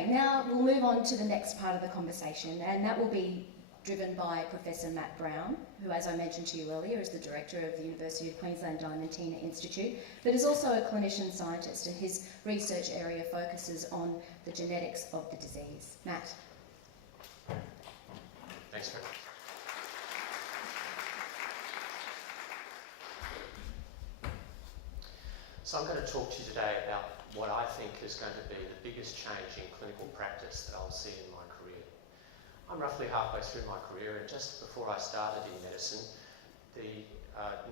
Now we'll move on to the next part of the conversation, and that will be driven by Professor Matt Brown, who, as I mentioned to you earlier, is the director of the University of Queensland Diamantina Institute, but is also a clinician scientist, and his research area focuses on the genetics of the disease. Matt. Thanks very much. So I'm going to talk to you today about what I think is going to be the biggest change in clinical practice that I'll see in my career. I'm roughly halfway through my career, and just before I started in medicine, the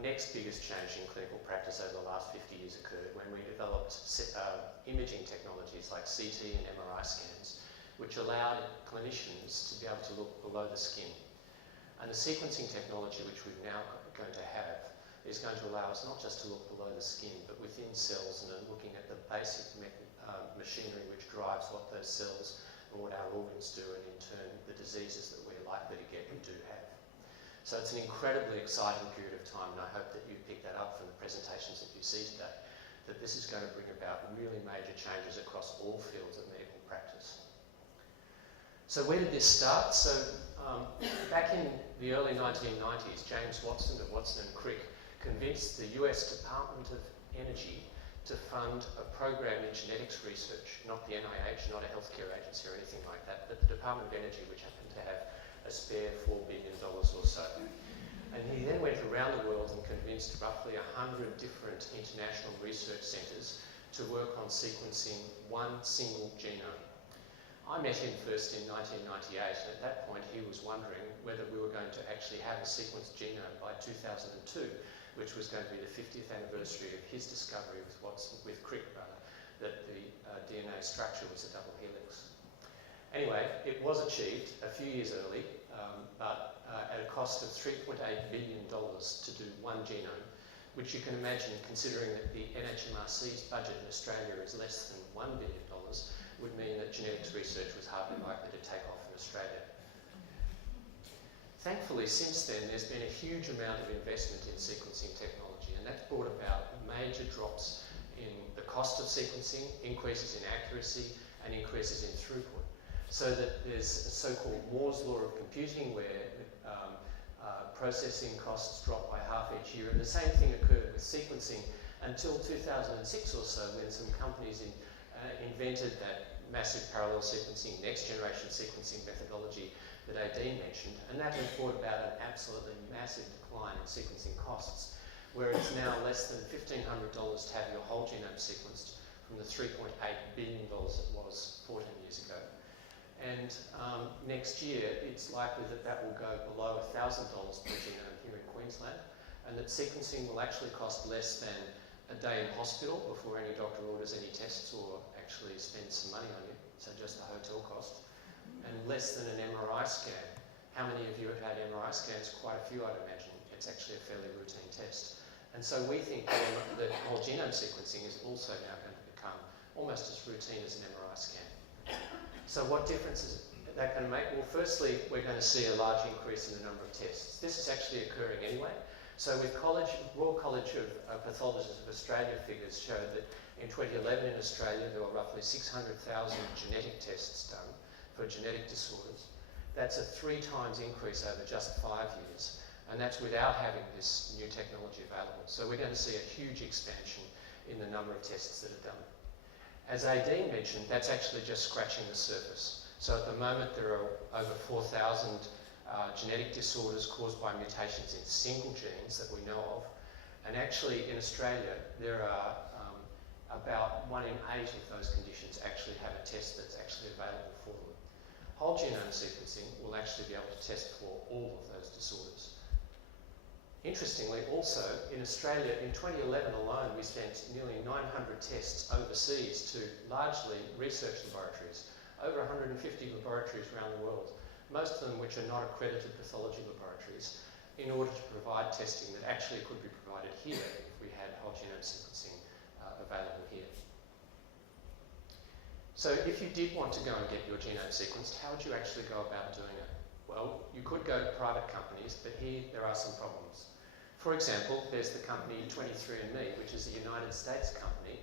next biggest change in clinical practice over the last 50 years occurred when we developed imaging technologies like CT and MRI scans, which allowed clinicians to be able to look below the skin. And the sequencing technology which we're now going to have is going to allow us not just to look below the skin, but within cells, and then looking at the basic machinery which drives what those cells and what our organs do, and in turn the diseases that we're likely to get and do have. So it's an incredibly exciting period of time, and I hope that you pick that up from the presentations that you see today, that this is going to bring about really major changes across all fields of medical practice. So where did this start? So back in the early 1990s, James Watson of Watson and Crick convinced the US Department of Energy to fund a program in genetics research, not the NIH, not a healthcare agency or anything like that, but the Department of Energy, which happened to have a spare $4 billion or so. And he then went around the world and convinced roughly 100 different international research centres to work on sequencing one single genome. I met him first in 1998, and at that point he was wondering whether we were going to actually have a sequenced genome by 2002, which was going to be the 50th anniversary of his discovery with Crick, that the DNA structure was a double helix. Anyway, it was achieved a few years early, but at a cost of $3.8 billion to do one genome, which you can imagine, considering that the NHMRC's budget in Australia is less than $1 billion, would mean that genetics research was hardly likely to take off in Australia. Thankfully, since then, there's been a huge amount of investment in sequencing technology, and that's brought about major drops in the cost of sequencing, increases in accuracy, and increases in throughput. So that there's a so-called Moore's law of computing, where processing costs drop by half each year, and the same thing occurred with sequencing until 2006 or so, when some companies invented that massive parallel sequencing, next generation sequencing methodology that Adine mentioned, and that has brought about an absolutely massive decline in sequencing costs, where it's now less than $1,500 to have your whole genome sequenced from the $3.8 billion it was 14 years ago. And next year, it's likely that that will go below $1,000 per genome here in Queensland, and that sequencing will actually cost less than a day in hospital before any doctor orders any tests or actually spends some money on you, so just the hotel cost, and less than an MRI scan. How many of you have had MRI scans? Quite a few, I'd imagine. It's actually a fairly routine test. And so we think that whole genome sequencing is also now going to become almost as routine as an MRI scan. So what difference is that going to make? Well, firstly, we're going to see a large increase in the number of tests. This is actually occurring anyway. So with Royal College of Pathologists of Australia figures showed that in 2011 in Australia there were roughly 600,000 genetic tests done for genetic disorders. That's a 3 times increase over just 5 years, and that's without having this new technology available. So we're going to see a huge expansion in the number of tests that are done. As Adine mentioned, that's actually just scratching the surface. So at the moment there are over 4,000 genetic disorders caused by mutations in single genes that we know of, and actually in Australia there are about 1 in 8 of those conditions actually have a test that's actually available for them. Whole genome sequencing will actually be able to test for all of those disorders. Interestingly, also in Australia in 2011 alone we sent nearly 900 tests overseas to largely research laboratories, over 150 laboratories around the world, most of them which are not accredited pathology laboratories, in order to provide testing that actually could be provided here if we had whole genome sequencing available here. So if you did want to go and get your genome sequenced, how would you actually go about doing it? Well, you could go to private companies, but here there are some problems. For example, there's the company 23andMe, which is a United States company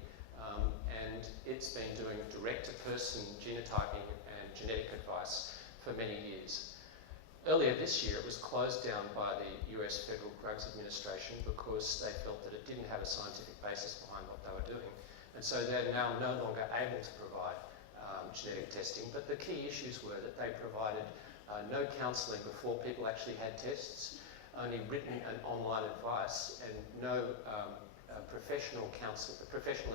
and it's been doing direct-to-person genotyping and genetic advice for many years. Earlier this year, it was closed down by the US Federal Drugs Administration because they felt that it didn't have a scientific basis behind what they were doing. And so they're now no longer able to provide genetic testing. But the key issues were that they provided no counselling before people actually had tests, only written and online advice, and no professional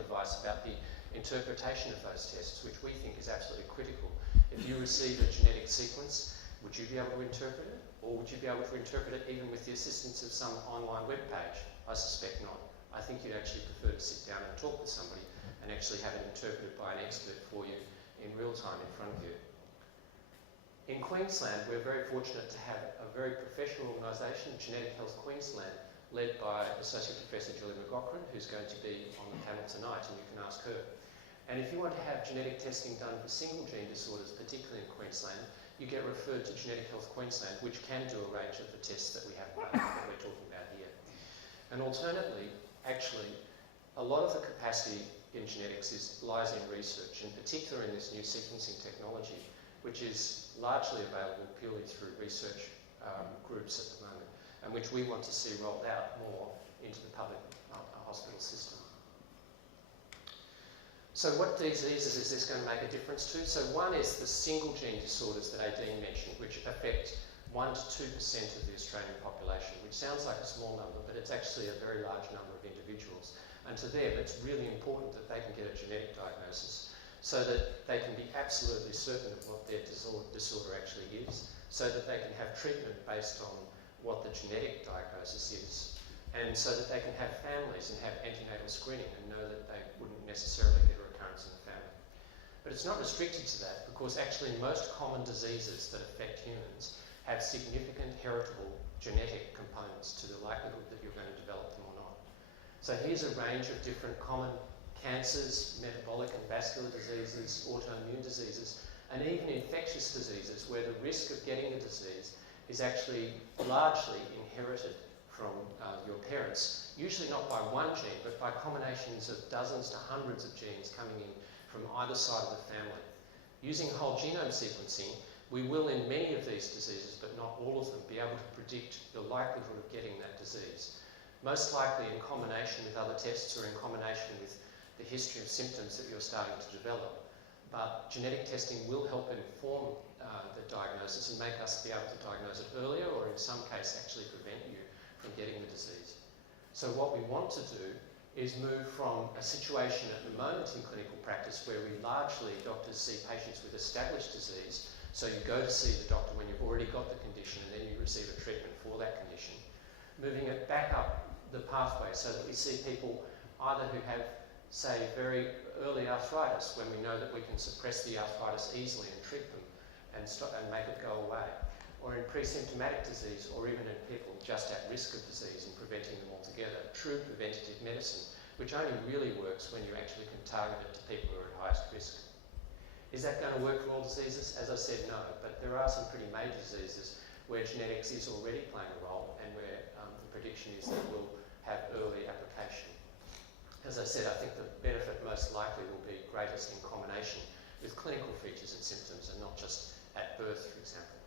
advice about the interpretation of those tests, which we think is absolutely critical. If you receive a genetic sequence, would you be able to interpret it? Or would you be able to interpret it even with the assistance of some online web page? I suspect not. I think you'd actually prefer to sit down and talk with somebody and actually have it interpreted by an expert for you in real time in front of you. In Queensland, we're very fortunate to have a very professional organisation, Genetic Health Queensland, led by Associate Professor Julie McLaughlin, who's going to be on the panel tonight, and you can ask her. And if you want to have genetic testing done for single gene disorders, particularly in Queensland, you get referred to Genetic Health Queensland, which can do a range of the tests that we have that we're talking about here. And alternately, actually, a lot of the capacity in genetics lies in research, in particular in this new sequencing technology, which is largely available purely through research groups at the moment, and which we want to see rolled out more into the public hospital system. So what diseases is this going to make a difference to? So one is the single gene disorders that Adine mentioned, which affect 1 to 2% of the Australian population, which sounds like a small number, but it's actually a very large number of individuals. And to them, it's really important that they can get a genetic diagnosis so that they can be absolutely certain of what their disorder actually is, so that they can have treatment based on what the genetic diagnosis is, and so that they can have families and have antenatal screening and know that they wouldn't necessarily get a recurrence in the family. But it's not restricted to that, because actually most common diseases that affect humans have significant heritable genetic components to the likelihood that you're going to develop them or not. So here's a range of different common cancers, metabolic and vascular diseases, autoimmune diseases, and even infectious diseases where the risk of getting a disease is actually largely inherited from your parents, usually not by one gene, but by combinations of dozens to hundreds of genes coming in from either side of the family. Using whole genome sequencing, we will in many of these diseases, but not all of them, be able to predict the likelihood of getting that disease. Most likely in combination with other tests or in combination with the history of symptoms that you're starting to develop. But genetic testing will help inform the diagnosis and make us be able to diagnose it earlier, or in some case actually prevent you from getting the disease. So what we want to do is move from a situation at the moment in clinical practice where we largely, doctors see patients with established disease, so you go to see the doctor when you've already got the condition and then you receive a treatment for that condition, moving it back up the pathway so that we see people either who have, say, very early arthritis, when we know that we can suppress the arthritis easily and treat them and make it go away, or in pre-symptomatic disease, or even in people just at risk of disease and preventing them altogether. True preventative medicine, which only really works when you actually can target it to people who are at highest risk. Is that going to work for all diseases? As I said, no, but there are some pretty major diseases where genetics is already playing a role and where the prediction is that we'll have early application. As I said, I think the benefit most likely will be greatest in combination with clinical features and symptoms and not just at birth, for example.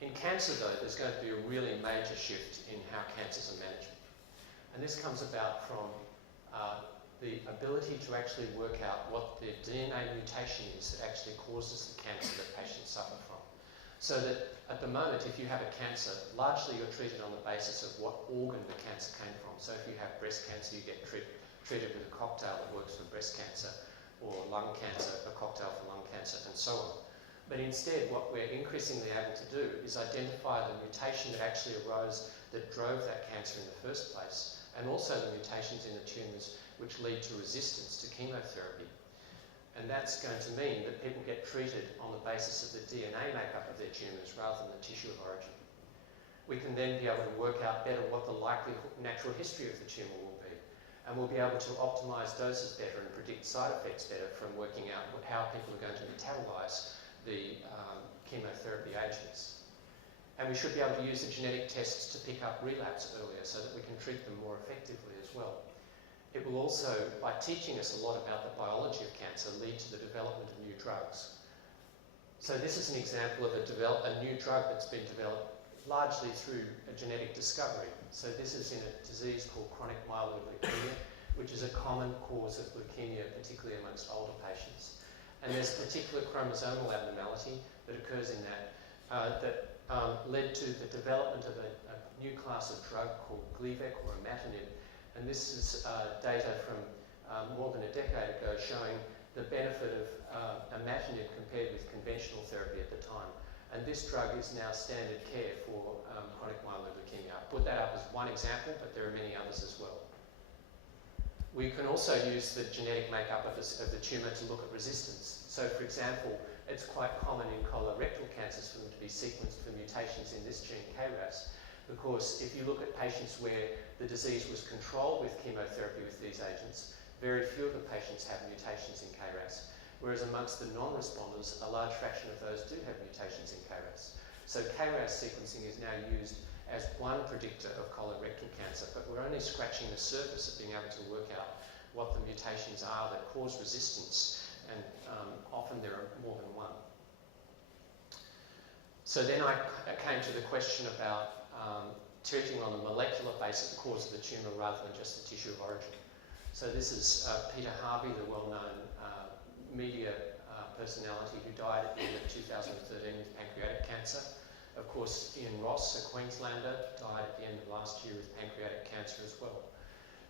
In cancer, though, there's going to be a really major shift in how cancers are managed. And this comes about from the ability to actually work out what the DNA mutation is that actually causes the cancer that patients suffer from. So that at the moment, if you have a cancer, largely you're treated on the basis of what organ the cancer came from. So if you have breast cancer, you get treated with a cocktail that works for breast cancer, or lung cancer, a cocktail for lung cancer, and so on. But instead, what we're increasingly able to do is identify the mutation that actually arose that drove that cancer in the first place, and also the mutations in the tumours which lead to resistance to chemotherapy. And that's going to mean that people get treated on the basis of the DNA makeup of their tumours rather than the tissue of origin. We can then be able to work out better what the likely natural history of the tumour will be. And we'll be able to optimise doses better and predict side effects better from working out how people are going to metabolize the chemotherapy agents. And we should be able to use the genetic tests to pick up relapse earlier so that we can treat them more effectively as well. It will also, by teaching us a lot about the biology of cancer, lead to the development of new drugs. So this is an example of a new drug that's been developed largely through a genetic discovery. So this is in a disease called chronic myeloid leukemia, which is a common cause of leukemia, particularly amongst older patients. And there's a particular chromosomal abnormality that occurs in that led to the development of a new class of drug called Gleevec or imatinib. And this is data from more than a decade ago showing the benefit of imatinib compared with conventional therapy at the time. And this drug is now standard care for chronic myeloid leukemia. I put that up as one example, but there are many others as well. We can also use the genetic makeup of the tumour to look at resistance. So, for example, it's quite common in colorectal cancers for them to be sequenced for mutations in this gene, KRAS, because if you look at patients where the disease was controlled with chemotherapy with these agents, very few of the patients have mutations in KRAS, whereas amongst the non-responders, a large fraction of those do have mutations in KRAS. So KRAS sequencing is now used as one predictor of colorectal cancer, but we're only scratching the surface of being able to work out what the mutations are that cause resistance, and often there are more than one. So then I came to the question about treating on a molecular basis the cause of the tumour rather than just the tissue of origin. So this is Peter Harvey, the well-known media personality who died at the end of 2013 with pancreatic cancer. Of course, Ian Ross, a Queenslander, died at the end of last year with pancreatic cancer as well.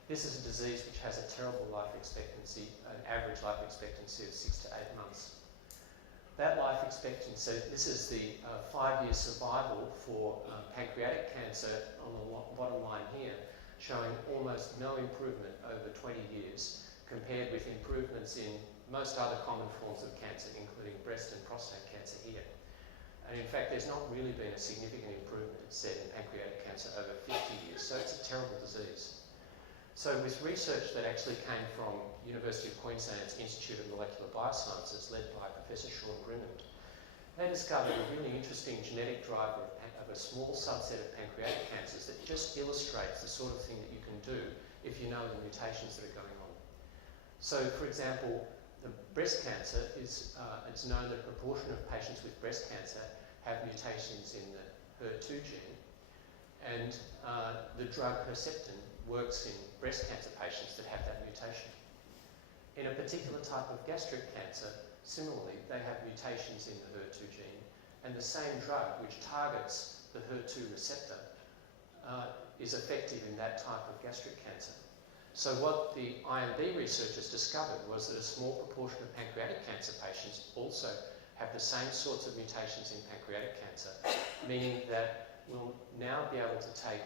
This is a disease which has a terrible life expectancy, an average life expectancy of 6 to 8 months. That life expectancy, this is the 5-year survival for pancreatic cancer on the bottom line here, showing almost no improvement over 20 years compared with improvements in most other common forms of cancer, including breast and prostate cancer here. And in fact, there's not really been a significant improvement, it's said, in pancreatic cancer over 50 years, so it's a terrible disease. So with research that actually came from University of Queensland's Institute of Molecular Biosciences, led by Professor Sean Grimmond, they discovered a really interesting genetic driver of a small subset of pancreatic cancers that just illustrates the sort of thing that you can do if you know the mutations that are going on. So, for example, the breast cancer is, it's known that a proportion of patients with breast cancer have mutations in the HER2 gene, and the drug Herceptin works in breast cancer patients that have that mutation. In a particular type of gastric cancer, similarly, they have mutations in the HER2 gene, and the same drug, which targets the HER2 receptor, is effective in that type of gastric cancer. So what the IMB researchers discovered was that a small proportion of pancreatic cancer patients also have the same sorts of mutations in pancreatic cancer, meaning that we'll now be able to take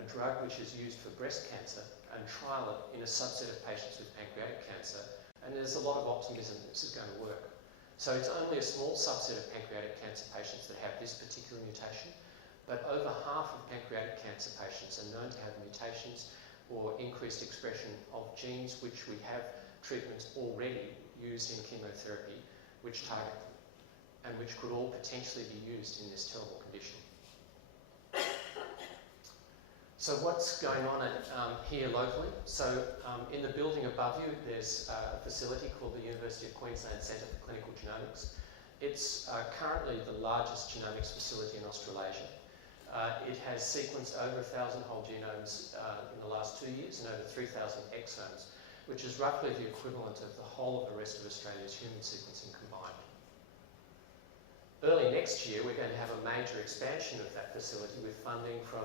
a drug which is used for breast cancer and trial it in a subset of patients with pancreatic cancer, and there's a lot of optimism that this is going to work. So it's only a small subset of pancreatic cancer patients that have this particular mutation, but over half of pancreatic cancer patients are known to have mutations or increased expression of genes which we have treatments already used in chemotherapy which target them, and which could all potentially be used in this terrible condition. So what's going on here locally? So in the building above you, there's a facility called the University of Queensland Centre for Clinical Genomics. It's currently the largest genomics facility in Australasia. It has sequenced over 1,000 whole genomes in the last 2 years and over 3,000 exomes, which is roughly the equivalent of the whole of the rest of Australia's human sequencing combined. Early next year, we're going to have a major expansion of that facility with funding from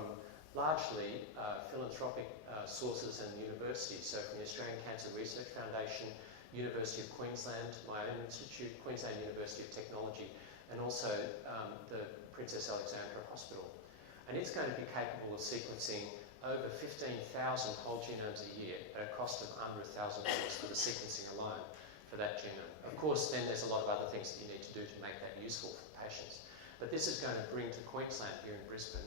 largely philanthropic sources and universities, so from the Australian Cancer Research Foundation, University of Queensland, my own institute, Queensland University of Technology, and also the Princess Alexandra Hospital. And it's going to be capable of sequencing over 15,000 whole genomes a year at a cost of under $1,000 for the sequencing alone for that genome. Of course, then there's a lot of other things that you need to do to make that useful for patients. But this is going to bring to Queensland here in Brisbane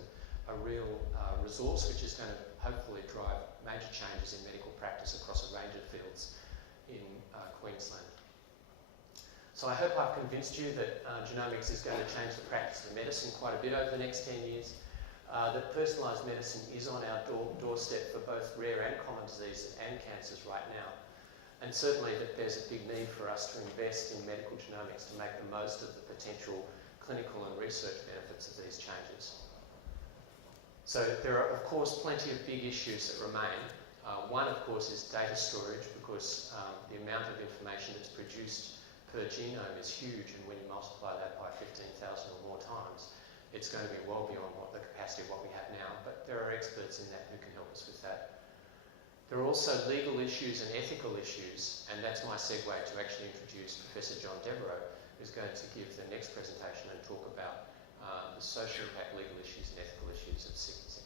a real resource which is going to hopefully drive major changes in medical practice across a range of fields in Queensland. So I hope I've convinced you that genomics is going to change the practice of medicine quite a bit over the next 10 years. that personalised medicine is on our doorstep for both rare and common diseases and cancers right now. And certainly that there's a big need for us to invest in medical genomics to make the most of the potential clinical and research benefits of these changes. So there are, of course, plenty of big issues that remain. One, of course, is data storage, because the amount of information that's produced per genome is huge, and when you multiply that by 15,000 or more times, it's going to be well beyond what the capacity of what we have now. But there are experts in that who can help us with that. There are also legal issues and ethical issues, and that's my segue to actually introduce Professor John Devereux, who's going to give the next presentation and talk about the social impact, legal issues and ethical issues of sequencing.